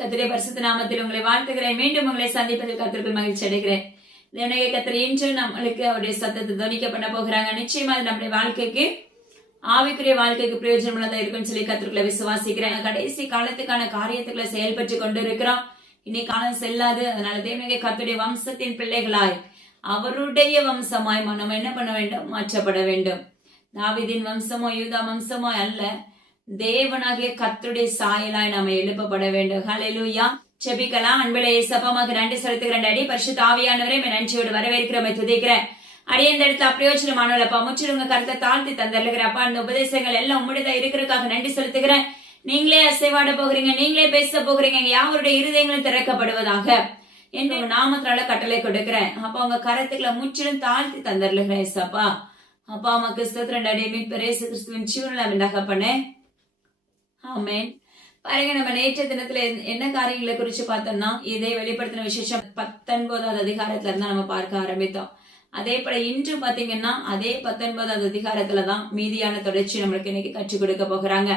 கத்திரை பரிசுத்த நாமத்தில் உங்களை வாழ்த்துகிறேன். மீண்டும் உங்களை சந்திப்பதில் கத்திற்குள் மகிழ்ச்சி அடைகிறேன். தேவனைய கத்திரை இன்று நம்மளுக்கு அவருடைய சத்தத்தை துணிக்க பண்ண போகிறாங்க. நிச்சயமா அது நம்முடைய வாழ்க்கைக்கு ஆவிக்குரிய வாழ்க்கைக்கு பிரயோஜனம் உள்ளதா இருக்கும்னு சொல்லி கத்திற்குள்ள விசுவாசிக்கிறேன். கடைசி காலத்துக்கான காரியத்துக்களை செயல்பட்டு கொண்டு இருக்கிறோம் இனி காலம் செல்லாது. அதனால தேவனகை கத்துடைய வம்சத்தின் பிள்ளைகளாய் அவருடைய வம்சமாய் நம்ம என்ன பண்ண வேண்டும்? மாற்றப்பட வேண்டும். தாவிதின் வம்சமோ யூதா வம்சமோ அல்ல. தேவனாகிய கத்துடைய சாயலாய் நாம எழுப்பப்பட வேண்டும். ஹலெலுயா செபிக்கலாம் அன்பிலே சபமாக நன்றி செலுத்துகிறேன் அடி. பரிசு தாவியானவரே நன்றியோடு வரவேற்கிறோம் துதிக்கிறேன் அடியே இந்த இடத்துல அப்பிரயோஜனமானவளப்பா முச்சிருங்க கருத்தை தாழ்த்தி தந்தருகிறப்பா அந்த உபதேசங்கள் எல்லாம் உம்முடையதா இருக்கிறதுக்காக நன்றி செலுத்துகிறேன். நீங்களே அசைவாட போகிறீங்க நீங்களே பேச போகிறீங்க யாவருடைய இருதயங்களும் திறக்கப்படுவதாக. என்று உங்க நாமத்தினால கட்டளை கொடுக்கிறேன். அப்ப உங்க கரத்துக்களை முற்றிலும் தாழ்த்தி தந்தருகிறேன் ஏசப்பா அப்பா அம்மா ஸ்தோத்திரம் டாடி மீட்பரே கிறிஸ்துவின் ஜீவனில் தகப்பனே ஆமேன். பாருங்க நம்ம நேற்றைய தினத்துல என்ன- என்ன காரியங்களை குறிச்சு பார்த்தோம்னா இதை வெளிப்படுத்தின விசேஷம் பத்தொன்பதாவது அதிகாரத்துல இருந்தா நம்ம பார்க்க ஆரம்பித்தோம். அதே போல இன்று பாத்தீங்கன்னா அதே பத்தொன்பதாவது அதிகாரத்துல தான் மீதியான தொடர்ச்சி நம்மளுக்கு இன்னைக்கு கற்றுக் கொடுக்க போகிறாங்க.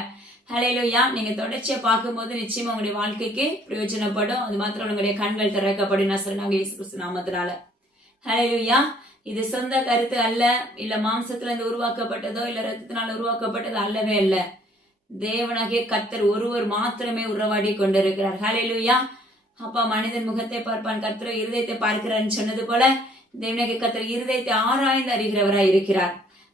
ஹலையிலுயா நீங்க தொடர்ச்சியை பார்க்கும்போது நிச்சயமா உங்களுடைய வாழ்க்கைக்கு பிரயோஜனப்படும். அது மாத்திரம் உங்களுடைய கண்கள் திறக்கப்படும். நான் சொன்னாங்க இயேசு கிறிஸ்து நாமத்தினால. ஹலையிலுயா இது சொந்த கருத்து அல்ல. இல்ல மாம்சத்துல இருந்து உருவாக்கப்பட்டதோ இல்ல ரத்தத்தினால உருவாக்கப்பட்டதோ அல்லவே அல்ல. தேவனாகிய கத்தர் ஒருவர் மாத்திரமே உறவாடி கொண்டிருக்கிறார். ஹலிலுயா அப்பா மனிதன் முகத்தை பார்ப்பான். கத்திர இருதயத்தை பார்க்கிறான்னு சொன்னது போல தேவனாகிய கத்தர் இருதயத்தை ஆராய்ந்து அறிகிறவராய் இருக்கிறார்.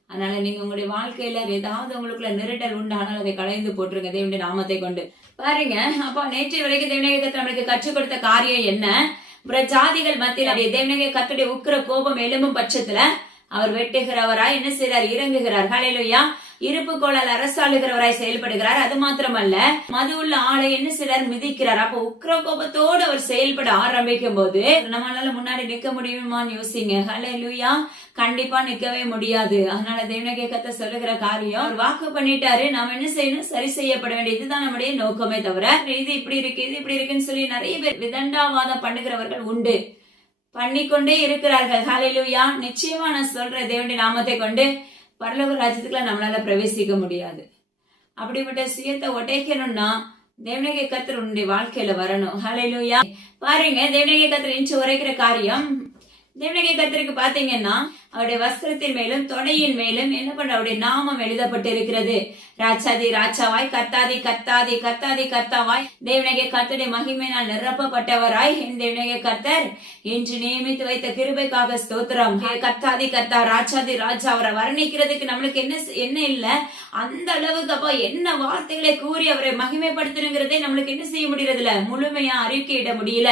அதனால நீங்க உங்களுடைய வாழ்க்கையில ஏதாவது உங்களுக்குள்ள நெருடல் உண்டானால் அதை களைந்து போட்டுருங்க தேவனுடைய நாமத்தை கொண்டு. பாருங்க அப்பா நேற்று வரைக்கும் தேவநகை கத்தர் நம்மளுக்கு கற்றுக் கொடுத்த காரியம் என்ன? பிற ஜாதிகள் மத்தியில் அப்படியே தேவனாகிய கத்துடைய உக்கிர கோபம் எலும்பும் பட்சத்துல அவர் வெட்டுகிறவராய் என்ன செய்யறார் இறங்குகிறார். ஹalleluya. இருப்பு கோளால் அரசாளுகிறவராய் செயல்படுகிறார். அது மாத்திரமல்ல மது உள்ள ஆளை என்ன சிலர் மிதிக்கிறார். அப்ப உக்ர கோபத்தோடு அவர் செயல்பட ஆரம்பிக்கும் போது நம்மளால முன்னாடி நிக்க முடியுமான்னு யோசிங்க. ஹalleluya கண்டிப்பா நிக்கவே முடியாது. அதனால தேவனகே கத்த சொல்லுகிற காரியம் அவர் வாக்கு பண்ணிட்டாரு. நாம என்ன செய்யணும்? சரி செய்யப்பட வேண்டியது இதுதான் நம்முடைய நோக்கமே தவிர இது இப்படி இருக்கு இது இப்படி இருக்குன்னு சொல்லி நிறைய பேர் விதண்டாவாதம் பண்ணுகிறவர்கள் உண்டு. பண்ணிக்கொண்டே இருக்கிறார்கள். ஹalleluya நிச்சயமா நான் சொல்றேன் தேவனுடைய நாமத்தை கொண்டு. பரலோக ராஜ்யத்துக்குலாம் நம்மளால பிரவேசிக்க முடியாது. அப்படிப்பட்ட சுயத்தை ஒட்டைக்கணும்னா தேவனகை கத்தர் உன்னுடைய வாழ்க்கையில வரணும். ஹalleluya பாருங்க தேவனகை கத்திர இன்று உரைக்கிற காரியம் தேவனகை கத்தருக்கு பாத்தீங்கன்னா அவருடைய வஸ்திரத்தின் மேலும் தொடையின் மேலும் என்ன பண்ற அவருடைய நாமம் எழுதப்பட்டு இருக்கிறது ராஜாதி ராஜாவாய் கத்தாதி கத்தாதி கத்தாதி கத்தாவாய். தேவனகை கத்தருடைய மகிமையினால் நிரப்பப்பட்டவராய் என் தேவனகை கத்தர் என்று நியமித்து வைத்த கிருபைக்காக ஸ்தோத்திரம். கத்தாதி கத்தா ராஜாதி ராஜா அவரை வர்ணிக்கிறதுக்கு நம்மளுக்கு என்ன என்ன இல்ல? அந்த அளவுக்கு அப்பா என்ன வார்த்தைகளை கூறி அவரை மகிமைப்படுத்துறங்கிறதே நம்மளுக்கு என்ன செய்ய முடியறது இல்ல முழுமையா அறிக்கையிட முடியல.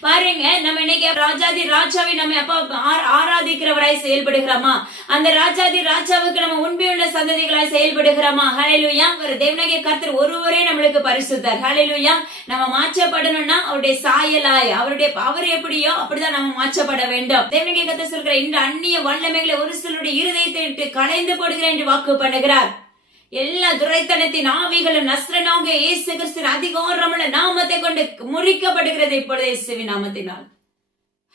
பாருங்க நம்ம இன்னைக்கு ராஜாதி ராஜாவை நம்ம அப்பா ஆ- ஆராதிக்கிறவராய் செயல்படுகிறோமா? அந்த ராஜாதி ராஜாவுக்கு நம்ம உண்மையுள்ள சந்ததிகளாய் செயல்படுகிறோமா? ஹலையிலுயா ஒரு தேவனாகிய கர்த்தர் ஒருவரே நம்மளுக்கு பரிசுத்தார். ஹலையிலுயா நம்ம மாற்றப்படணும்னா அவருடைய சாயலாய் அவருடைய அவர் எப்படியோ அப்படிதான் நம்ம மாற்றப்பட வேண்டும். தேவனாகிய கர்த்தர் சொல்கிற இந்த அந்நிய வல்லமைகளை ஒரு சிலருடைய இருதயத்தை விட்டு கலைந்து போடுகிறேன் என்று வாக்கு பண்ணுகிறார். எல்லா துரைத்தனத்தின் ஆவிகளும் நஸ்ரனாக இயேசு கிறிஸ்தின் அதிகாரமுள்ள நாமத்தை கொண்டு முறிக்கப்படுகிறது இப்பொழுது இயேசுவின் நாமத்தினால்.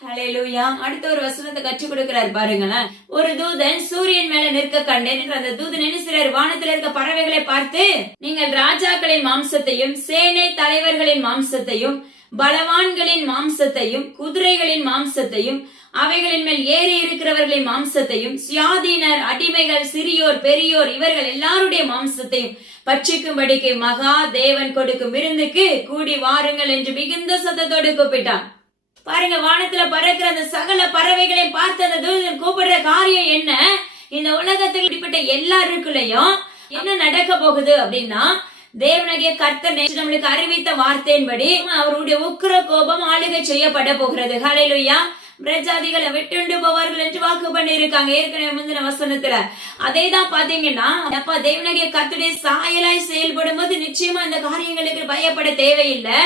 ஹalleluya அடுத்த ஒரு வசனத்தை கற்றுக் கொடுக்கிறார் பாருங்களேன். ஒரு தூதன் சூரியன் மேல நிற்க கண்டேன் என்று அந்த தூதன் என்ன செய்றார் வானத்தில் இருக்க பறவைகளை பார்த்து நீங்கள் ராஜாக்களின் மாம்சத்தையும் சேனை தலைவர்களின் மாம்சத்தையும் பலவான்களின் மாம்சத்தையும் குதிரைகளின் மாம்சத்தையும் அவைகளின் மேல் ஏறி இருக்கிறவர்களின் மாம்சத்தையும் சுயாதீனர் அடிமைகள் சிறியோர் பெரியோர் இவர்கள் எல்லாருடைய மாம்சத்தையும் பட்சிக்கும்படிக்கு மகா தேவன் கொடுக்கும் விருந்துக்கு கூடி வாருங்கள் என்று மிகுந்த சத்தத்தோடு கூப்பிட்டான். பாருங்க வானத்துல பறக்கிற அந்த சகல பறவைகளையும் பார்த்து அந்த தூதன் கூப்பிடுற காரியம் என்ன? இந்த உலகத்தில் இப்படிப்பட்ட எல்லாருக்குள்ளயும் என்ன நடக்க போகுது அப்படின்னா தேவனகிய கர்த்தர் நம்மளுக்கு அறிவித்த வார்த்தையின்படி அவருடைய உக்கிர கோபம் ஆளுகை செய்யப்பட போகிறது. ஹalleluya. பிரஜாதிகளை விட்டுண்டு போவார்கள் என்று வாக்கு பண்ணி இருக்காங்க ஏற்கனவே முந்தின வசனத்துல. அதே தான் பாத்தீங்கன்னா அப்பா தேவனகிய கத்துடைய சாயலாய் செயல்படும் போது நிச்சயமா இந்த காரியங்களுக்கு பயப்பட தேவையில்லை.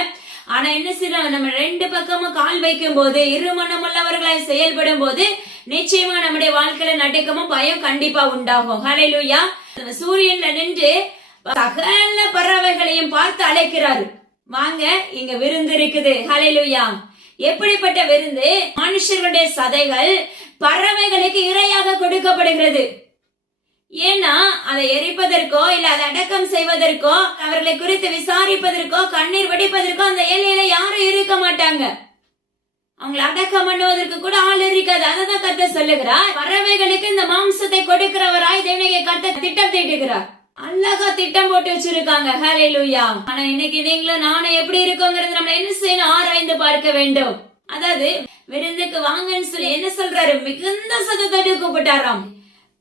ஆனா என்ன செய்யறோம் நம்ம ரெண்டு பக்கமும் கால் வைக்கும் போது இருமணம் உள்ளவர்களாய் செயல்படும் போது நிச்சயமா நம்முடைய வாழ்க்கையில நடுக்கமும் பயம் கண்டிப்பா உண்டாகும். ஹலையிலுயா சூரியன்ல நின்று சகல பறவைகளையும் பார்த்து அழைக்கிறாரு. வாங்க இங்க விருந்து இருக்குது. ஹலையிலுயா எப்படிப்பட்ட விருந்து? மனுஷர்களுடைய சதைகள் பறவைகளுக்கு இரையாக கொடுக்கப்படுகிறது. ஏன்னா அதை எரிப்பதற்கோ இல்ல அதை அடக்கம் செய்வதற்கோ அவர்களை குறித்து விசாரிப்பதற்கோ கண்ணீர் வடிப்பதற்கோ அந்த ஏழையில யாரும் இருக்க மாட்டாங்க. அவங்களை அடக்கம் பண்ணுவதற்கு கூட ஆள் இருக்காது. அததான் கத்த சொல்லுகிறார். பறவைகளுக்கு இந்த மாம்சத்தை கொடுக்கிறவராய் தேவனையை கத்த திட்டம் தீட்டுகிறார். அழகா திட்டம் போட்டு வச்சிருக்காங்க. ஹலே லூயா ஆனா இன்னைக்கு நீங்களும் நானும் எப்படி இருக்கோங்கிறது நம்ம என்ன செய்யணும்? ஆராய்ந்து பார்க்க வேண்டும். அதாவது விருந்துக்கு வாங்கன்னு சொல்லி என்ன சொல்றாரு? மிகுந்த சதத்தோடு கூப்பிட்டாராம்.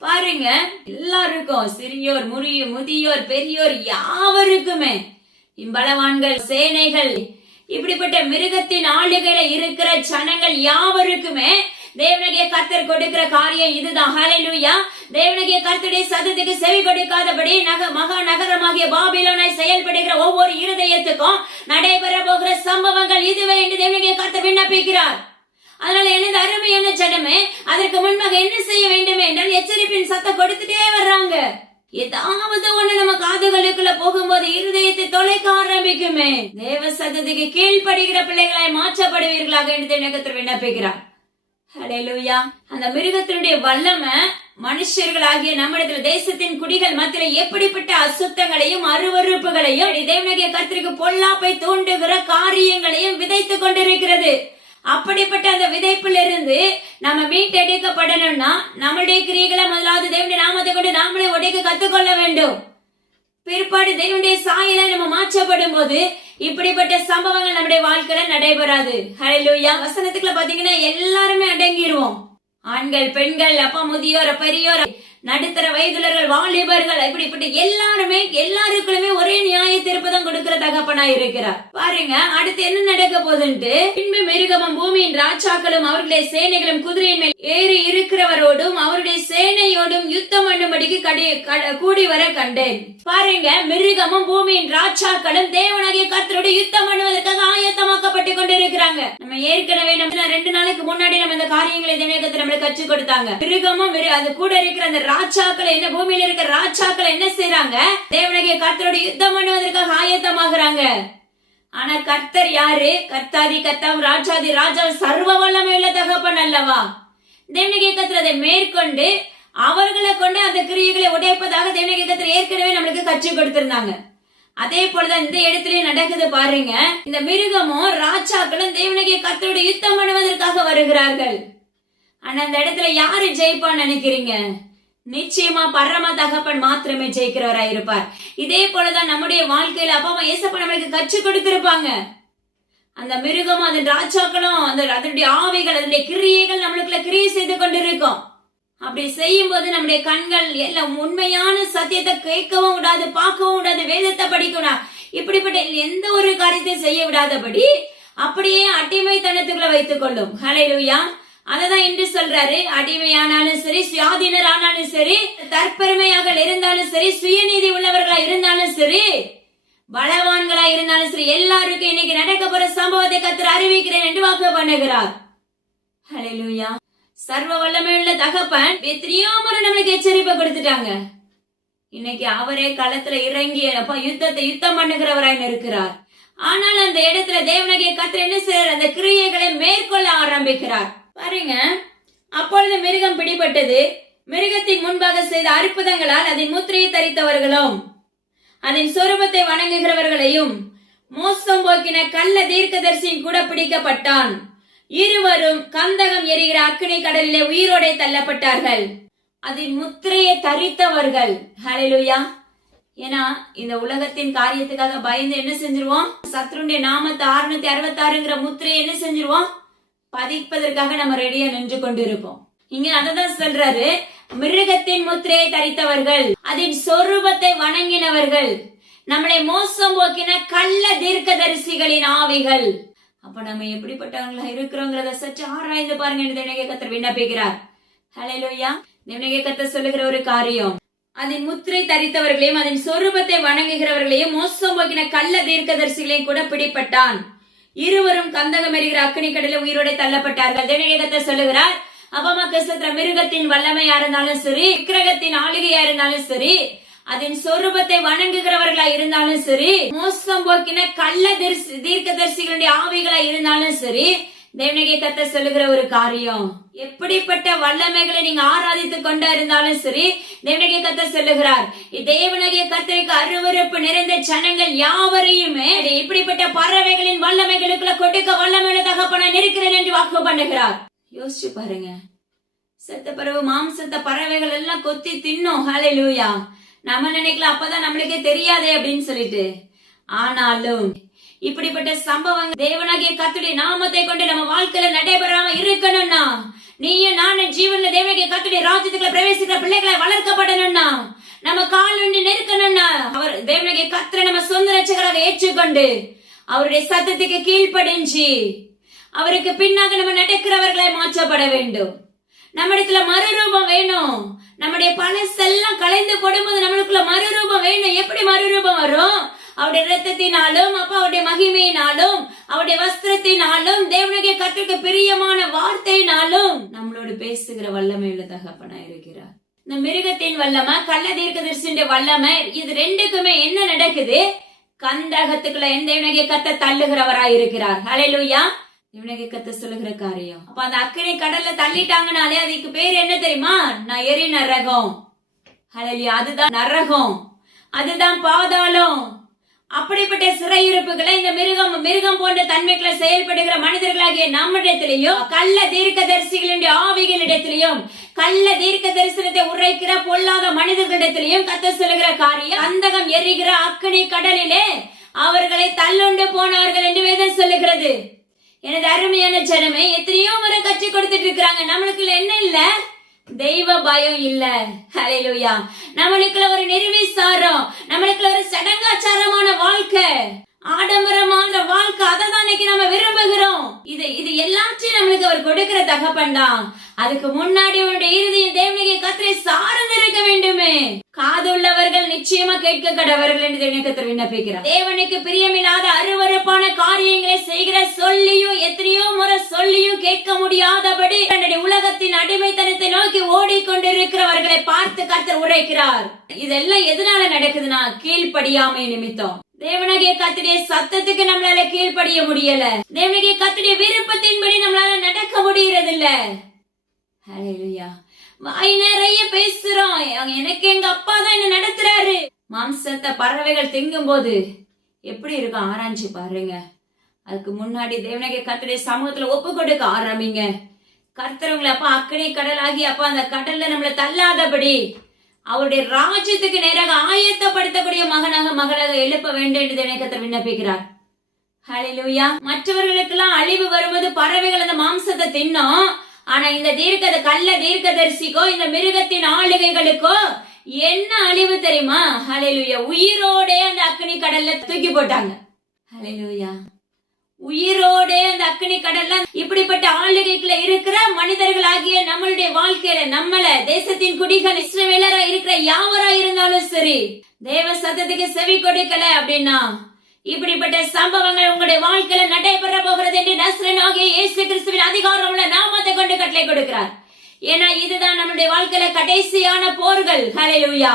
பாருங்க எல்லாருக்கும் சிறியோர் முறிய முதியோர் பெரியோர் யாவருக்குமே இம்பலவான்கள் சேனைகள் இப்படிப்பட்ட மிருகத்தின் ஆளுகையில இருக்கிற ஜனங்கள் யாவருக்குமே தேவனகிய கர்த்தர் கொடுக்கிற காரியம் இதுதான். ஹalleluya தேவனகிய கர்த்தருடைய சத்தத்துக்கு செவி கொடுக்காதபடி நக மகா நகரமாகிய பாபிலோனாய் செயல்படுகிற ஒவ்வொரு இருதயத்துக்கும் நடைபெற போகிற சம்பவங்கள் இதுவே என்று தேவனகிய கர்த்தர் விண்ணப்பிக்கிறார். அதனால எனது அருமையான ஜனமே அதற்கு முன்பாக என்ன செய்ய வேண்டும் என்றால் எச்சரிப்பின் சத்தம் கொடுத்துட்டே வர்றாங்க. ஏதாவது ஒண்ணு நம்ம காதுகளுக்குள்ள போகும்போது இருதயத்தை தொலைக்க ஆரம்பிக்குமே. தேவ சத்தத்துக்கு கீழ்ப்படுகிற பிள்ளைகளாய் மாற்றப்படுவீர்களாக என்று தினகத்தில் விண்ணப்பிக்கிறார். ஹalleluya அந்த மிருகத்தினுடைய வல்லமை மனுஷர்களாகிய நம்மிடத்துல தேசத்தின் குடிகள் மத்தியில எப்படிப்பட்ட அசுத்தங்களையும் அருவறுப்புகளையும் தேவனகிய கத்திரிக்கு பொல்லாப்பை தூண்டுகிற காரியங்களையும் விதைத்துக் கொண்டிருக்கிறது. அப்படிப்பட்ட அந்த விதைப்பிலிருந்து நம்ம மீட்டெடுக்கப்படணும்னா நம்மளுடைய கிரியைகளை முதலாவது தேவனுடைய நாமத்தை கொண்டு நாமளே உடைக்க கத்துக்கொள்ள வேண்டும். பிற்பாடு தேவனுடைய சாயலை நம்ம மாற்றப்படும் போது இப்படிப்பட்ட சம்பவங்கள் நம்முடைய வாழ்க்கையில நடைபெறாது. ஹalleluya வசனத்துக்குள்ள பாத்தீங்கன்னா எல்லாருமே அடங்கிடுவோம் ஆண்கள் பெண்கள் அப்பா முதியோர் பெரியோர் நடுத்தர வயதுலர்கள் வாலிபர்கள் இப்படிப்பட்ட எல்லாருமே எல்லாருக்குள்ளுமே ஒரே நியாய திருப்பதம் கொடுக்கிற தகப்பனா இருக்கிறார். பாருங்க அடுத்து என்ன நடக்க போகுதுன்ட்டு பின்பு மிருகமும் பூமியின் ராஜாக்களும் அவர்களுடைய சேனைகளும் குதிரையின் மேல் ஏறி இருக்கிறவரோடும் அவருடைய சேனையோடும் யுத்தம் பண்ணும்படிக்கு கூடி வர கண்டேன். பாருங்க மிருகமும் பூமியின் ராஜாக்களும் தேவனாகிய கர்த்தரோடு யுத்தம் பண்ணுவதற்காக ஆயத்தமாக்கப்பட்டு கொண்டிருக்கிறாங்க. நம்ம ஏற்கனவே நம்ம ரெண்டு நாளைக்கு முன்னாடி நம்ம இந்த காரியங்களை தேவனகத்தை நம்மளுக்கு கற்றுக் கொடுத்தாங்க. மிருகமும் அது கூட இருக்கிற அந்த ராஜாக்கள் என்ன பூமியில இருக்கிற ராஜாக்கள் என்ன செய்யறாங்க தேவனகிய கர்த்தரோட யுத்தம் பண்ணுவதற்காக ஆயத்தமாகறாங்க. ஆனா கர்த்தர் யாரு? கர்த்தாதி கர்த்தாம் ராஜாதி ராஜா சர்வ வல்லமை உள்ள தகப்பன் அல்லவா? தேவனகிய கர்த்தர் அதை மேற்கொண்டு அவர்களை கொண்டு அந்த கிரியைகளை உடைப்பதாக தேவனகிய கர்த்தர் ஏற்கனவே நம்மளுக்கு கற்றுக் கொடுத்திருந்தாங்க. அதே போலதான் இந்த இடத்துலயும் நடக்குது பாருங்க. இந்த மிருகமும் ராஜாக்களும் தேவனகிய கர்த்தரோட யுத்தம் பண்ணுவதற்காக வருகிறார்கள். ஆனா அந்த இடத்துல யாரு ஜெயிப்பான்னு நினைக்கிறீங்க? நிச்சயமா பரம தகப்பன் மாத்திரமே ஜெயிக்கிறவரா இருப்பார் இதே போலதான் நம்முடைய வாழ்க்கையில அப்பா அம்மா ஏசப்பா நம்மளுக்கு கற்றுக் கொடுத்திருப்பாங்க. அந்த மிருகமும் அதன் ராஜாக்களும் அந்த அதனுடைய ஆவிகள் அதனுடைய கிரியைகள் நம்மளுக்குள்ள கிரியை செய்து கொண்டிருக்கும். அப்படி செய்யும் போது நம்முடைய கண்கள் எல்லாம் உண்மையான சத்தியத்தை கேட்கவும் விடாது பார்க்கவும் விடாது வேதத்தை படிக்கணும் இப்படிப்பட்ட எந்த ஒரு காரியத்தையும் செய்ய விடாதபடி அப்படியே அடிமைத்தனத்துக்குள்ள வைத்துக் கொள்ளும். ஹalleluya அததான் இன்று சொல்றாரு. அடிமையானாலும் சரி சுயாதீனர் ஆனாலும் சரி தற்பெருமையாக இருந்தாலும் சரி சுயநீதி உள்ளவர்களா இருந்தாலும் சரி பலவான்களா இருந்தாலும் சரி எல்லாருக்கும் இன்னைக்கு நடக்க போற சம்பவத்தை கத்தர் அறிவிக்கிறேன் என்று வாக்கு பண்ணுகிறார். ஹலெலுயா சர்வ வல்லமையுள்ள தகப்பன் எத்தனையோ முறை நம்மளுக்கு எச்சரிப்பை கொடுத்துட்டாங்க. இன்னைக்கு அவரே களத்துல இறங்கி அப்ப யுத்தத்தை யுத்தம் பண்ணுகிறவராய் இருக்கிறார் ஆனால் அந்த இடத்துல தேவனகிய கத்திர என்ன செய்யறார் அந்த கிரியைகளை மேற்கொள்ள ஆரம்பிக்கிறார். பாருங்க. அப்பொழுது மிருகம் பிடிபட்டது. மிருகத்தின் முன்பாக செய்த அற்புதங்களால் அதன் முத்திரையை தரித்தவர்களும் அதன் சொரூபத்தை வணங்குகிறவர்களையும் மோசம் போக்கின கள்ள தீர்க்கதரிசியும் கூட பிடிக்கப்பட்டான். இருவரும் கந்தகம் எரிகிற அக்கினி கடலிலே உயிரோடே தள்ளப்பட்டார்கள். அதன் முத்திரையை தரித்தவர்கள். ஹalleluya. ஏன்னா இந்த உலகத்தின் காரியத்துக்காக பயந்து என்ன செஞ்சிருவோம்? சத்ருடைய நாமத்தை அறுநூத்தி அறுபத்தாறுங்கிற முத்திரையை என்ன செஞ்சிருவோம்? பதிப்பதற்காக நம்ம ரெடியா நின்று கொண்டிருப்போம். இங்க அததான் சொல்றாரு மிருகத்தின் முத்திரையை தரித்தவர்கள் அதன் சொரூபத்தை வணங்கினவர்கள் நம்மளை மோசம் போக்கின கள்ள தீர்க்க தரிசிகளின் ஆவிகள். அப்ப நம்ம எப்படிப்பட்டவங்களா இருக்கிறோங்கிறத சற்று ஆராய்ந்து பாருங்க என்று தேவனகே கத்தர் விண்ணப்பிக்கிறார். ஹalleluya தேவனகே கத்தர் சொல்லுகிற ஒரு காரியம். அதன் முத்திரை தரித்தவர்களையும் அதன் சொரூபத்தை வணங்குகிறவர்களையும் மோசம் போக்கின கள்ள தீர்க்கதரிசிகளையும் கூட பிடிப்பட்டான். இருவரும் கந்தகம் எறிகிற அக்கினி கடலில் உயிரோட தள்ளப்பட்டார்கள். தேவனகே சொல்லுகிறார் அப்பமா கிறிஸ்தத்திர மிருகத்தின் வல்லமையா இருந்தாலும் சரி விக்கிரகத்தின் ஆளுகையா இருந்தாலும் சரி அதன் சொரூபத்தை வணங்குகிறவர்களா இருந்தாலும் சரி மோசம் போக்கின கள்ள தீர்க்க தரிசிகளுடைய ஆவிகளா இருந்தாலும் சரி தேவனுடைய கத்த சொல்லுகிற ஒரு காரியம். எப்படிப்பட்ட வல்லமைகளை நீங்க ஆராதித்து கொண்டா இருந்தாலும் சரி தேவனகை கத்த சொல்லுகிறார் தேவனகிய கத்தருக்கு அருவருப்பு நிறைந்த ஜனங்கள் யாவரையுமே இப்படிப்பட்ட பறவைகளின் வல்லமைகளுக்குள்ள கொடுக்க வல்லமையில தகப்பன இருக்கிறேன் என்று வாக்கு பண்ணுகிறார். யோசிச்சு பாருங்க. செத்த பறவை மாம்சத்த பறவைகள் எல்லாம் கொத்தி தின்னும். ஹலே லூயா நம்ம நினைக்கலாம் அப்பதான் நம்மளுக்கே தெரியாதே அப்படின்னு சொல்லிட்டு. ஆனாலும் இப்படிப்பட்ட சம்பவங்கள் தேவனாகிய கத்துடைய நாமத்தை கொண்டு நம்ம வாழ்க்கையில நடைபெறாம இருக்கணும்னா நீயும் நானும் ஜீவன்ல தேவனாகிய கத்துடைய ராஜ்யத்துக்குள்ள பிரவேசிக்கிற பிள்ளைகளை வளர்க்கப்படணும்னா நம்ம கால் ஒன்று நெருக்கணும்னா அவர் தேவனாகிய கத்திர நம்ம சொந்த ரட்சகராக ஏற்றுக்கொண்டு அவருடைய சத்தத்துக்கு கீழ்ப்படிஞ்சு அவருக்கு பின்னாக நம்ம நடக்கிறவர்களை மாற்றப்பட வேண்டும். நம்மிடத்துல மறுரூபம் வேணும். நம்முடைய பழசெல்லாம் கலைந்து போடும்போது நம்மளுக்குள்ள மறுரூபம் வேணும். எப்படி மறுரூபம் வரும்? அவருடைய ரத்தத்தினாலும் அப்ப அவருடைய மகிமையினாலும் அவருடைய வஸ்திரத்தினாலும் தேவனுடைய கற்றுக்கு பிரியமான வார்த்தையினாலும் நம்மளோடு பேசுகிற வல்லமையில தகப்பனா இருக்கிறார். இந்த மிருகத்தின் வல்லமை கள்ள தீர்க்கதரிசியுடைய வல்லமை இது ரெண்டுக்குமே என்ன நடக்குது? கந்தகத்துக்குள்ள எந்த இவனகை கத்த தள்ளுகிறவராய் இருக்கிறார். ஹalleluya இவனகை கத்த சொல்லுகிற காரியம். அப்ப அந்த அக்கறை கடல்ல தள்ளிட்டாங்கனாலே அதுக்கு பேர் என்ன தெரியுமா? நான் எரி நரகம். ஹalleluya அதுதான் நரகம். அதுதான் பாதாளம். அப்படிப்பட்ட சிறையிருப்புகளை இந்த மிருகம் மிருகம் போன்ற தன்மைகளை செயல்படுகிற மனிதர்களாகிய நம்மிடத்திலையும் கள்ள தீர்க்க தரிசிகளுடைய ஆவிகளிடத்திலையும் கள்ள தீர்க்க தரிசனத்தை உரைக்கிற பொல்லாத மனிதர்களிடத்திலையும் கத்த சொல்லுகிற காரியம் அந்தகம் எரிகிற அக்கினி கடலிலே அவர்களை தள்ளுண்டு போனார்கள் என்று வேதம் சொல்லுகிறது. எனது அருமையான ஜனமே எத்தனையோ முறை கற்றுக் கொடுத்துட்டு இருக்கிறாங்க. நம்மளுக்குள்ள என்ன இல்லை? தெய்வ பயம் இல்ல. ஹalleluya நம்மளுக்குள்ள ஒரு நிர்விசாரம் நம்மளுக்குள்ள ஒரு சடங்காச்சாரமான வாழ்க்கை. ஆடம்பரமான வாழ்க்கை அதை தான் இன்னைக்கு நம்ம விரும்புகிறோம். இது இது எல்லாத்தையும் நம்மளுக்கு அவர் கொடுக்கிற தகப்பன் தான் அதுக்கு முன்னாடி உன்னுடைய இறுதிய தேவனிகை கத்திரை சார்ந்திருக்க வேண்டுமே. காதுள்ளவர்கள் நிச்சயமா கேட்க கடவர்கள் என்று தேவனிகத்தில் விண்ணப்பிக்கிறார். தேவனுக்கு பிரியமில்லாத அருவருப்பான காரியங்களை செய்கிற சொல்லியும் எத்தனையோ முறை சொல்லியும் கேட்க முடியாதபடி தன்னுடைய உலகத்தின் அடிமைத்தனத்தை நோக்கி ஓடிக்கொண்டிருக்கிறவர்களை பார்த்து கர்த்தர் உரைக்கிறார். இதெல்லாம் எதனால நடக்குதுன்னா கீழ்ப்படியாமை நிமித்தம். தேவனகிய கத்துடைய சத்தத்துக்கு நம்மளால கீழ்ப்படிய முடியல. தேவனகிய கத்துடைய விருப்பத்தின்படி நம்மளால நடக்க முடியறது இல்ல வாய் நிறைய பேசுறோம். எனக்கு எங்க அப்பா தான் என்ன நடத்துறாரு. மாம்சத்தை பறவைகள் திங்கும் போது எப்படி இருக்கும்? ஆராய்ச்சி பாருங்க. அதுக்கு முன்னாடி தேவனகிய கத்துடைய சமூகத்துல ஒப்பு கொடுக்க ஆரம்பிங்க. கர்த்தரவங்களை அப்பா அக்கனை கடல் ஆகி அப்பா அந்த கடல்ல நம்மள தள்ளாதபடி அவருடைய ராஜ்யத்துக்கு நேராக ஆயத்தப்படுத்தக்கூடிய மகனாக மகளாக எழுப்ப வேண்டும் என்று தேவனை விண்ணப்பிக்கிறார். ஹலிலூயா மற்றவர்களுக்கெல்லாம் அழிவு வருவது பறவைகள் அந்த மாம்சத்தை தின்னும். ஆனா இந்த தீர்க்க கள்ள தீர்க்கதரிசிக்கோ இந்த மிருகத்தின் ஆளுகைகளுக்கோ என்ன அழிவு தெரியுமா? ஹalleluya உயிரோடே அந்த அக்னி கடல்ல தூக்கி போட்டாங்க. ஹalleluya உயிரோடே அந்த அக்னி கடல்ல இப்படிப்பட்ட ஆளுகைக்குள்ள இருக்கிற மனிதர்களாகிய நம்மளுடைய வாழ்க்கையில நம்மள தேசத்தின் குடிகள் இஸ்ரவேலரா இருக்கிற யாவரா இருந்தாலும் சரி தேவ சத்தத்துக்கு செவி கொடுக்கல அப்படின்னா இப்படிப்பட்ட சம்பவங்கள் உங்களுடைய வாழ்க்கையில நடைபெற போகிறது என்று நஸ்ரனாகிய இயேசு கிறிஸ்துவின் அதிகாரம் உள்ள நாமத்தை கொண்டு கட்டளை கொடுக்கிறார். ஏன்னா இதுதான் நம்முடைய வாழ்க்கையில கடைசியான போர்கள். ஹalleluya.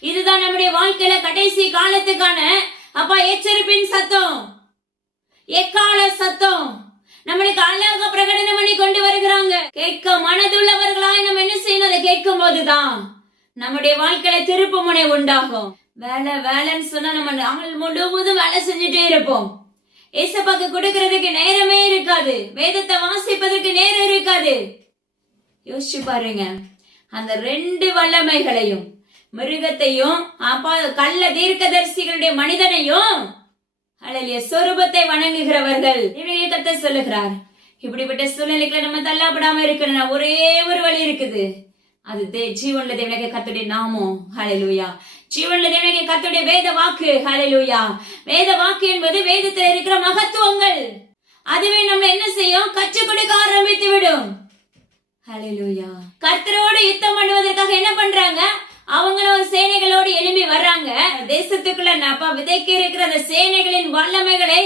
இதுதான் நம்முடைய வாழ்க்கையில கடைசி காலத்துக்கான அப்பா எச்சரிப்பின் சத்தம். எக்கால சத்தம்? நம்மளுக்கு அழகா பிரகடனம் பண்ணி கொண்டு வருகிறாங்க. கேட்க மனதுள்ளவர்களாய் நம்ம என்ன செய்யணும்? அதை கேட்கும் போதுதான் நம்முடைய வாழ்க்கையில திருப்பு முனை உண்டாகும். வேலை வேலைன்னு சொன்னா நம்ம நாள் முழுவதும் வேலை செஞ்சுட்டே இருப்போம். ஏசப்பாக்கு கொடுக்கறதுக்கு நேரமே இருக்காது. வேதத்தை வாசிப்பதற்கு நேரம் இருக்காது. யோசிச்சு பாருங்க. அந்த ரெண்டு வல்லமைகளையும் மிருகத்தையும் அப்பா கள்ள தீர்க்கதரிசிகளுடைய மனிதனையும் அல்ல சொரூபத்தை வணங்குகிறவர்கள் இவனையே கத்த சொல்லுகிறார். இப்படிப்பட்ட சூழ்நிலைகளை நம்ம தள்ளாப்படாம இருக்கிற ஒரே ஒரு வழி இருக்குது. அது தே ஜீவன்ல தேவனக கத்துடைய நாமம். ஹலலூயா ஜீவன்ல தேவனக கத்துடைய வேத வாக்கு. ஹலலூயா வேத வாக்கு என்பது வேதத்தில் இருக்கிற மகத்துவங்கள். அதுவே நம்ம என்ன செய்யும்? கச்சு கொடுக்க ஆரம்பித்து விடும் ஹலலூயா கர்த்தரோடு யுத்தம் பண்ணுவதற்காக என்ன பண்றாங்க? அவங்களும் ஒரு சேனைகளோடு எழும்பி வர்றாங்க. தேசத்துக்குள்ள அப்பா விதைக்க இருக்கிற அந்த சேனைகளின் வல்லமைகளை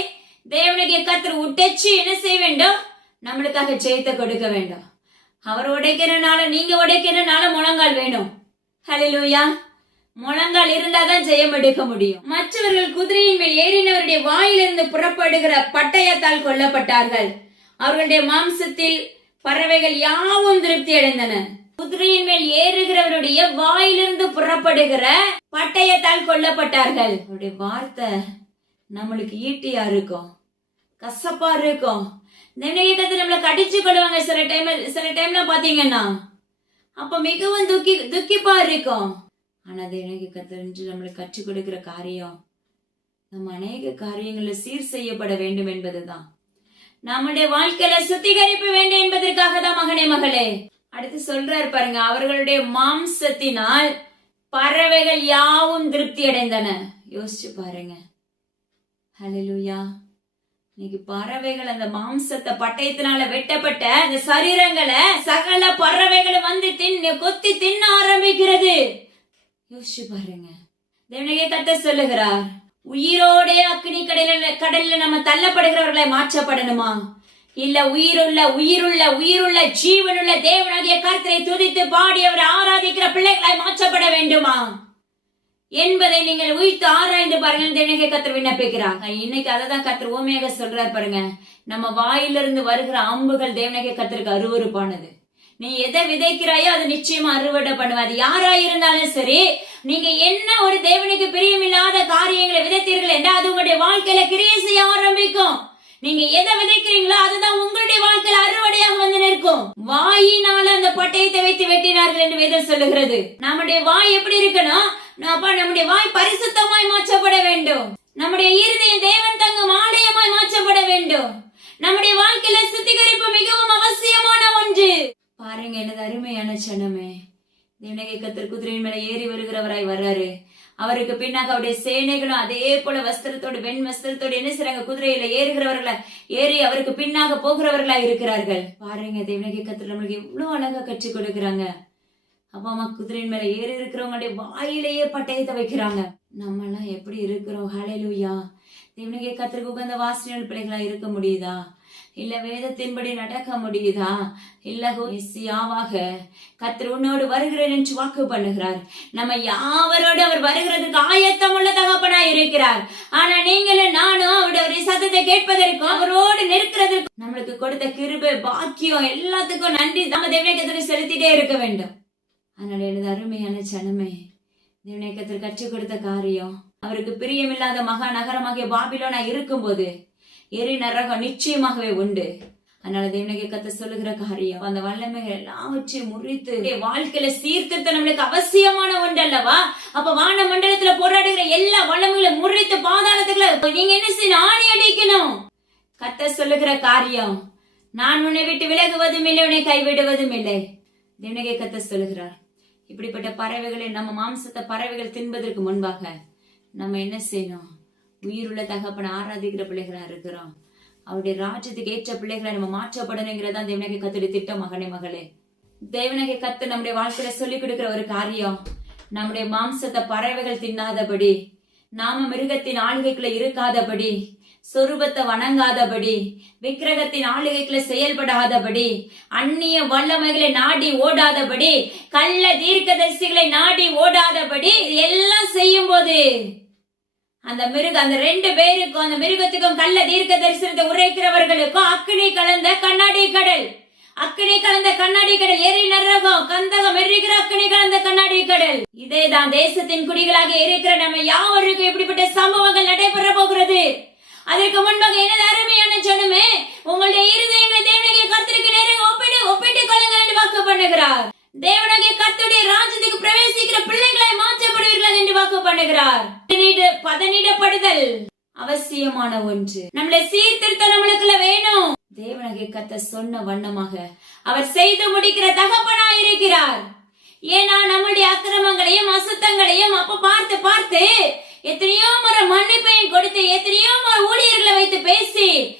தேவனுடைய கத்தர் உடைச்சு என்ன செய்ய வேண்டும்? நம்மளுக்காக ஜெயத்தை கொடுக்க வேண்டும். அவர் உடைக்கிறனால நீங்க உடைக்கிறனால முழங்கால் வேணும். ஹலிலூயா முழங்கால் இருந்தாதான் ஜெயம் எடுக்க முடியும். மற்றவர்கள் குதிரையின் மேல் ஏறினவருடைய வாயிலிருந்து புறப்படுகிற பட்டயத்தால் கொல்லப்பட்டார்கள். அவர்களுடைய மாம்சத்தில் பறவைகள் யாவும் திருப்தி அடைந்தன. குதிரையின் மேல் ஏறுகிறவருடைய வாயிலிருந்து புறப்படுகிற பட்டயத்தால் கொல்லப்பட்டார்கள். அவருடைய வார்த்தை நம்மளுக்கு ஈட்டியா இருக்கும். கசப்பா இருக்கும். நினைக்கத்தை நம்மள கடிச்சு கொள்வாங்க. சில டைம் சில டைம்ல பாத்தீங்கன்னா அப்ப மிகவும் துக்கி துக்கிப்பா இருக்கும். ஆனா அது எனக்கு கத்தறிஞ்சு நம்மளுக்கு கற்றுக் கொடுக்கிற காரியம். நம்ம அநேக காரியங்களில் சீர் செய்யப்பட வேண்டும் என்பதுதான். நம்முடைய வாழ்க்கையில சுத்திகரிப்பு வேண்டும் என்பதற்காக தான் மகனே மகளே. அடுத்து சொல்றாரு பாருங்க அவர்களுடைய மாம்சத்தினால் பறவைகள் யாவும் திருப்தி அடைந்தன. யோசிச்சு பாருங்க. ஹalleluya. இன்னைக்கு பறவைகள் அந்த மாம்சத்தை பட்டயத்தினால வெட்டப்பட்ட அந்த சரீரங்களை சகல பறவைகளும் வந்து தின்னு கொத்தி தின்ன ஆரம்பிக்கிறது. யோசிச்சு பாருங்க. தேவனகே கத்த சொல்லுகிறார் உயிரோடே அக்னி கடலில் கடல்ல நம்ம தள்ளப்படுகிறவர்களை மாற்றப்படணுமா? இல்ல உயிருள்ள உயிருள்ள உயிருள்ள ஜீவனுள்ள தேவனாகிய கருத்தரை துதித்து பாடி அவரை ஆராதிக்கிற பிள்ளைகளாய் மாற்றப்பட வேண்டுமா? என்பதை நீங்கள் உயிர்த்து ஆராய்ந்து பாருங்க தேவனகை கத்தர் விண்ணப்பிக்கிறாங்க இன்னைக்கு அதை தான் கத்தர் ஓமையாக சொல்றார் பாருங்க. நம்ம வாயிலிருந்து வருகிற அம்புகள் தேவனகை கத்தருக்கு அருவறுப்பானது நீ எதை விதைக்கிறாயோ அது நிச்சயமா அறுவடை பண்ணுவ அது யாரா இருந்தாலும் சரி நீங்க என்ன ஒரு தேவனுக்கு பிரியமில்லாத காரியங்களை விதைத்தீர்கள் என்றால் அது உங்களுடைய வாழ்க்கையில கிரியை செய்ய ஆரம்பிக்கும். நீங்க எதை விதை பட்டையை அந்த வெட்டினார்கள் என்று வேதம் சொல்லுகிறது. நம்முடைய வாய் எப்படி இருக்கணும்? அப்பா நம்முடைய வாய் பரிசுத்தமாய் மாற்றப்பட வேண்டும். நம்முடைய இருதயம் தேவன் தங்கும் ஆலயமாய் மாற்றப்பட வேண்டும். நம்முடைய வாழ்க்கையில சுத்திகரிப்பு மிகவும் அவசியமான ஒன்று. பாருங்க எனது அருமையான சனமே தேவனகை கத்தர் குதிரையின் மேல ஏறி வருகிறவராய் வர்றாரு. அவருக்கு பின்னாக அவருடைய சேனைகளும் அதே போல வஸ்திரத்தோடு வெண் வஸ்திரத்தோடு என்ன செய்றாங்க? குதிரையில ஏறுகிறவர்களா ஏறி அவருக்கு பின்னாக போகிறவர்களா இருக்கிறார்கள். பாருங்க தேவனகை கத்தர் நம்மளுக்கு எவ்வளவு அழகா கற்றுக் கொடுக்குறாங்க. அப்பா அம்மா குதிரையின் மேல ஏறி இருக்கிறவங்களுடைய வாயிலேயே பட்டயத்தை வைக்கிறாங்க. நம்ம எல்லாம் எப்படி இருக்கிறோம்? ஹalleluya தேவனகை கத்தருக்கு உகந்த வாசனை பிள்ளைகளா இருக்க முடியுதா? இல்ல வேதத்தின்படி நடக்க முடியுதா? இல்ல மெஸ்ஸியாவாக கத்திர உன்னோடு வருகிறேன் என்று வாக்கு பண்ணுகிறார். நம்ம யாவரோடு அவர் வருகிறதுக்கு ஆயத்தம் உள்ள தகப்பனா இருக்கிறார். ஆனா நீங்களும் நானும் அவருடைய சத்தத்தை கேட்பதற்கும் அவரோடு நிற்கிறதுக்கும் நம்மளுக்கு கொடுத்த கிருபை பாக்கியம் எல்லாத்துக்கும் நன்றி. நம்ம தேவனேக்கத்தில் செலுத்திட்டே இருக்க வேண்டும். அதனால எனது அருமையான சனமே தேவனேக்கத்தில் கற்றுக் கொடுத்த காரியம் அவருக்கு பிரியமில்லாத மகா நகரமாகிய பாபிலோனா இருக்கும்போது எரி நரகம் நிச்சயமாகவே உண்டு. அதனால தேவனகை கத்த சொல்லுகிற காரியம் அந்த வல்லமைகள் எல்லாவற்றையும் முறித்து வாழ்க்கையில சீர்திருத்த நம்மளுக்கு அவசியமான ஒன்று அல்லவா? அப்ப வான மண்டலத்துல போராடுகிற எல்லா வல்லமைகளும் முறித்து பாதாளத்துக்குள்ள நீங்க என்ன செய்யணும்? ஆணி அடிக்கணும் கத்த சொல்லுகிற காரியம் நான் உன்னை விட்டு விலகுவதும் இல்லை உன்னை கைவிடுவதும் இல்லை. தேவனகை கத்த சொல்லுகிறார் இப்படிப்பட்ட பறவைகளை நம்ம மாம்சத்தை பறவைகள் தின்பதற்கு முன்பாக நம்ம என்ன செய்யணும்? உயிருள்ள தகப்பனை ஆராதிக்கிற பிள்ளைகளா இருக்கிறோம். அவருடைய ராஜ்யத்துக்கு ஏற்ற பிள்ளைகளை நம்ம மாற்றப்படணுங்கிறதா தேவனகை கத்துடைய திட்டம் மகனே மகளே. தேவனகை கத்து நம்முடைய வாழ்க்கையில சொல்லிக் கொடுக்கிற ஒரு காரியம் நம்முடைய மாம்சத்தை பறவைகள் தின்னாதபடி நாம மிருகத்தின் ஆளுகைக்குள்ள இருக்காதபடி சொரூபத்தை வணங்காதபடி விக்கிரகத்தின் ஆளுகைக்குள்ள செயல்படாதபடி அந்நிய வல்லமைகளை நாடி ஓடாதபடி கள்ள தீர்க்கதரிசிகளை நாடி ஓடாதபடி எல்லாம் செய்யும் போது அந்த மிருக அந்த ரெண்டு பேருக்கும் அந்த மிருகத்துக்கும் கள்ள தீர்க்க தரிசனத்தை உரைக்கிறவர்களுக்கும் அக்கினி கலந்த கண்ணாடி கடல். அக்கினி கலந்த கண்ணாடி கடல் எரி நரகம் கந்தகம் எரிகிற அக்கினி கலந்த கண்ணாடி கடல். இதேதான் தேசத்தின் குடிகளாக இருக்கிற நம்ம யாவருக்கும் இப்படிப்பட்ட சம்பவங்கள் நடைபெற போகிறது. அதற்கு முன்பாக எனது அருமையான ஜனமே உங்களுடைய இருதயங்களை தேவனுக்கு கத்திரிக்கு நேரம் ஒப்பிட்டு ஒப்பிட்டு கொள்ளுங்கள் என்று வாக்கு பண்ணுகிறார். தேவனாகிய கத்துடைய ராஜ்யத்துக்கு பிரவேசிக்கிற பிள்ளைகளை மாற்றப்படுவீர்கள் என்று வாக்கு பண்ணுகிறார். பதனிட- பதனிடப்படுதல். அவசியமான ஒன்று. நம்மளை சீர்திருத்தம் நம்மளுக்குள்ள வேணும். தேவனகை கத்த சொன்ன வண்ணமாக அவர் செய்து முடிக்கிற தகப்பனா இருக்கிறார் ஏன்னா நம்முடைய அக்கிரமங்களையும் அசுத்தங்களையும் அப்ப பார்த்து பார்த்து எத்தனையோ முறை மன்னிப்பையும் கொடுத்து எத்தனையோ முறை ஊழியர்களை வைத்து பேசி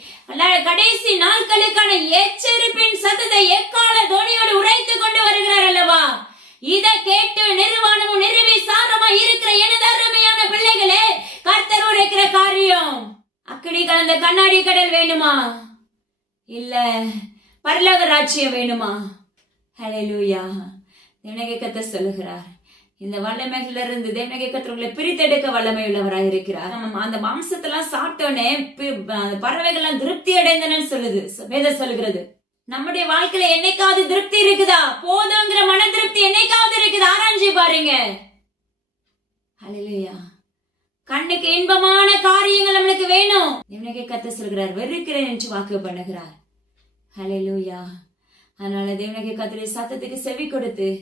கடைசி நாட்களுக்கான எச்சரிப்பின் சத்தத்தை எக்கால தோனியோடு உரைத்து கொண்டு வருகிறார் அல்லவா? இதை கேட்டு நிறுவனமும் நிறுவி சாரமா இருக்கிற எனது அருமையான பிள்ளைகளே கர்த்தர் உரைக்கிற காரியம் அக்கடி கலந்த கண்ணாடி கடல் வேணுமா? இல்ல பரலக ராஜ்யம் வேணுமா? ஹalleluya எனக்கு கத்த சொல்லுகிறார். இந்த வல்லமைகள் இருந்து தேவனகை கத்திரங்களை பிரித்தெடுக்க வல்லமை உள்ளவராக இருக்கிறார். நம்ம அந்த மாம்சத்தெல்லாம் சாப்பிட்டோன்னே அந்த பறவைகள்லாம் திருப்தி அடைந்தனன்னு சொல்லுது. வேத சொல்லுகிறது. நம்முடைய வாழ்க்கையில என்னைக்காவது திருப்தி இருக்குதா? போதுங்கிற மன திருப்தி என்னைக்காவது இருக்குதா? ஆராய்ச்சி பாருங்க. ஹalleluya. கண்ணுக்கு இன்பமான காரியங்கள் நம்மளுக்கு வேணும். தேவனகை கத்த சொல்கிறார் வெறுக்கிறேன் என்று வாக்கு பண்ணுகிறார். ஹலெலூயா அதனால தேவனகை கத்திரை சத்தத்துக்கு செவி கொடுத்து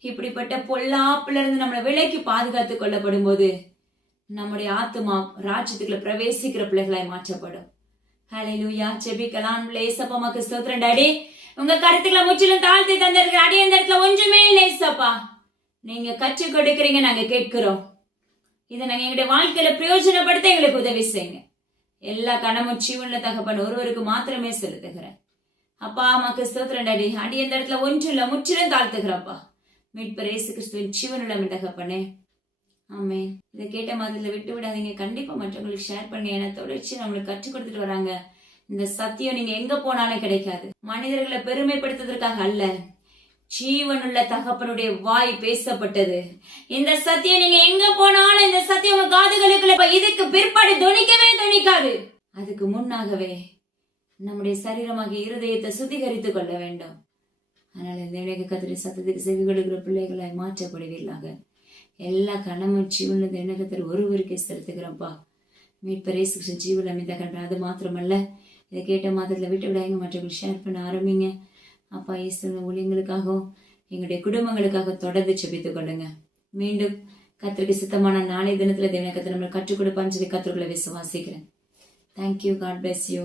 இப்படிப்பட்ட பொல்லாப்புல இருந்து நம்மளை விலைக்கு பாதுகாத்து கொள்ளப்படும் போது நம்முடைய ஆத்மா ராஜ்யத்துக்குள்ள பிரவேசிக்கிற பிள்ளைகளாய் மாற்றப்படும். ஹalleluya ஜெபிக்கலாம். லேசப்பமாக்கு ஸ்தோத்திரம் டாடி. உங்க கருத்துக்களை முற்றிலும் தாழ்த்தி தந்திருக்கிற அடி அந்த இடத்துல ஒன்றுமே இல்லை ஏசப்பா நீங்க கற்றுக் கொடுக்குறீங்க நாங்க கேட்கிறோம். இதை நாங்க எங்களுடைய வாழ்க்கையில பிரயோஜனப்படுத்த எங்களுக்கு உதவி செய்யுங்க. எல்லா கணமும் உள்ள தகப்பன் ஒருவருக்கு மாத்திரமே செலுத்துகிறேன். அப்பா அம்மாக்கு ஸ்தோத்திரம் டாடி. அடி இந்த இடத்துல ஒன்றும் இல்லை முற்றிலும் தாழ்த்துகிறப்பா மீட்பர் இயேசு கிறிஸ்துவின் சிவனுள்ள தகப்பனே. ஆமே இதை கேட்ட மாதிரி விட்டு விடாதீங்க. கண்டிப்பா மற்றவங்களுக்கு ஷேர் பண்ணி ஏன்னா தொடர்ச்சி நம்மளுக்கு கற்றுக் கொடுத்துட்டு வராங்க. இந்த சத்தியம் நீங்க எங்க போனாலும் கிடைக்காது. மனிதர்களை பெருமைப்படுத்துவதற்காக அல்ல. ஜீவனுள்ள தகப்பனுடைய வாய் பேசப்பட்டது. இந்த சத்தியம் நீங்க எங்க போனாலும் இந்த சத்தியம் உங்க காதுகளுக்குள்ள இதுக்கு பிற்பாடு துணிக்கவே துணிக்காது. அதுக்கு முன்னாகவே நம்முடைய சரீரமாக இருதயத்தை சுத்திகரித்துக் கொள்ள வேண்டும். அதனால இந்த இணைய கத்திரி சத்தத்துக்கு செவி கொடுக்கிற பிள்ளைகளை மாற்றப்படுவீர்களாக. எல்லா கணமும் ஜீவனுள்ள இணக்கத்தில் ஒருவருக்கே செலுத்துகிறப்பா மீட்பரேசு ஜீவன் அமைந்த கண்ட அது மாத்திரமல்ல இதை கேட்ட மாதத்தில் விட்டு விடாங்க மற்றவர்கள் ஷேர் பண்ண ஆரம்பிங்க. அப்பா இயேசுன ஊழியங்களுக்காகவும் எங்களுடைய குடும்பங்களுக்காக தொடர்ந்து செபித்துக் கொள்ளுங்க. மீண்டும் கத்திரிக்கு சித்தமான நாளைய தினத்துல தேவனை கத்தை நம்மளை கற்றுக் கொடுப்பான்னு சொல்லி கத்திரிக்குள்ள விசுவாசிக்கிறேன். Thank you God bless you